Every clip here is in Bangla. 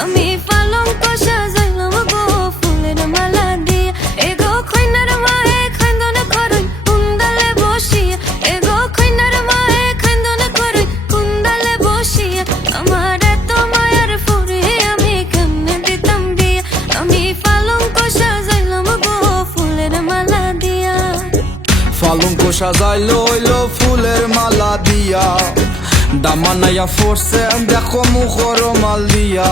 আমি পালঙ্ক সাজাইলাম গো ফুলের মালা দিয়ে। এগো খৈনার মায়ে খাইন্দনে করই কুন্দালে বসিয়ে। এগো খৈনার মায়ে খাইন্দনে করই কুন্দালে বসিয়ে। আমার এত মায়ার ফুরে আমি কেমনে দিতাম বিয়ে। আমি পালঙ্ক সাজাইলাম গো ফুলের মালা দিয়া। পালঙ্ক সাজাইলো হইলো ফুলের মালা দিয়া। দামানাইয়া ফোরছে দেখো মুখর মাল দিয়া।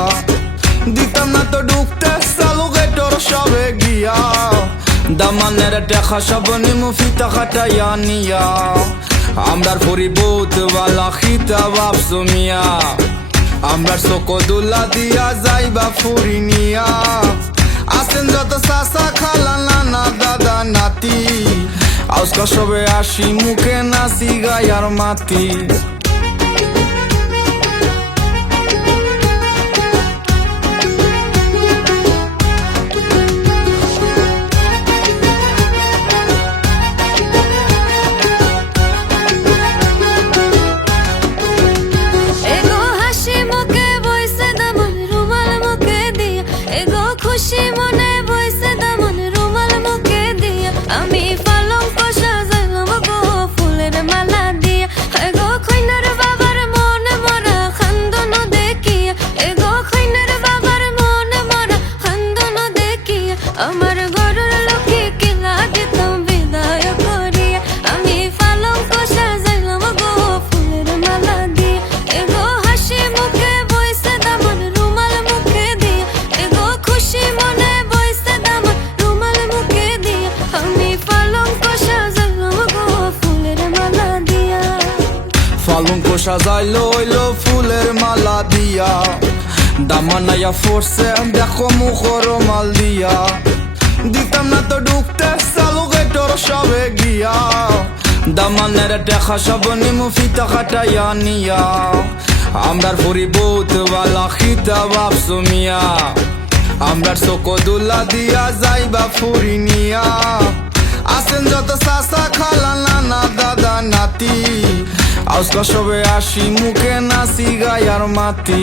দিতাম না তো ঢুকতে চালু গেটর সবে গিয়া। দামানের টেকা সব নিমু ফিতা খাটাইয়া নিয়া। আমরার পরি বহুত বালা খিতা ভাবছো মিয়া। আমরার চোখ দুলা দিয়া যাইবা ফুরি নিয়া। আসেন যত চাচা খালা নানা দাদা নাতি। আজকা সবে আসি মুখে নাচি গায়ার মাতি। এগো হাসি মুখে বইছে দামন রুমাল মুখে দিয়া। এগো খুশি মনে বইছে দামন রুমাল মুখে দিয়া। আমি পালঙ্ক সাজাইলাম গো ফুলের মালা দিয়া। এগো খৈনার বাবার মনে মরা খান্দন দেখিয়া। এগো খৈনার বাবার মনে মরা খান্দন দেখিয়া। আমার ঘরের লক্ষ্মী কিলা দিতাম বিদায় করিয়া। আমি পালঙ্ক সাজাইলাম গো ফুলের মালা দিয়া। এগো হাসি মুখে বইছে দামন রুমাল মুখে দিয়া। এগো খুশি মনে বইছে দামন রুমাল মুখে দিয়া। আমি পালঙ্ক সাজাইলাম গো ফুলের মালা দিয়া। পালঙ্ক সাজাইলো হইলো ফুলের মালা দিয়া। দামানাইয়া ফোরছে দেখো মুখর মাল দিয়া। দিতাম না তো ঢুকতে চালু গেটর সবে গিয়া। দামানের টেকা সব নিমু ফিতা খাটাইয়া নিয়া। আমরার পরি বহুত বালা খিতা ভাবছো মিয়া। আমরার চোখ দুলা দিয়া যাইবা ফুরি নিয়া। আসেন যত চাচা খালা নানা দাদা নাতি। আজকা সবে আসি মুখে নাচি গায়ার মাতি।